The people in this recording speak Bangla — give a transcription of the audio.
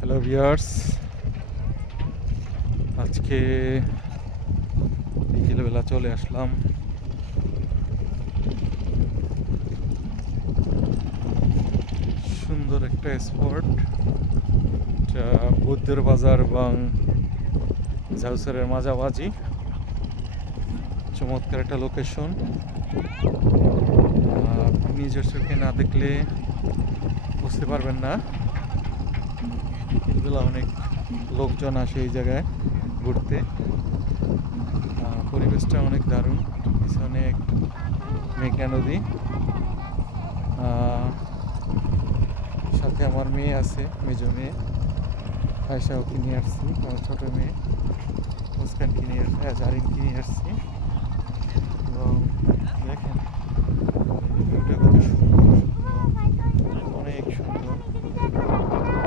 হ্যালো ভিউয়ার্স, আজকে বিকেলবেলা চলে আসলাম সুন্দর একটা স্পট, এটা বুদ্ধের বাজার এবং ঝাউসরের মাঝামাঝি। চমৎকার একটা লোকেশন। আপনি নিজের চোখে না দেখলে বুঝতে পারবেন না। বিকেলবেলা অনেক লোকজন আসে এই জায়গায় ঘুরতে। পরিবেশটা অনেক দারুণ। পিছনে মেঘনা নদী, সাথে আমার মেয়ে আছে, মেজো মেয়ে আয়সাও কিনে আসছি, আমার ছোটো মেয়ে মুস্কান কিনে আসছি, জারিন কিনে আসছি। এবং দেখেন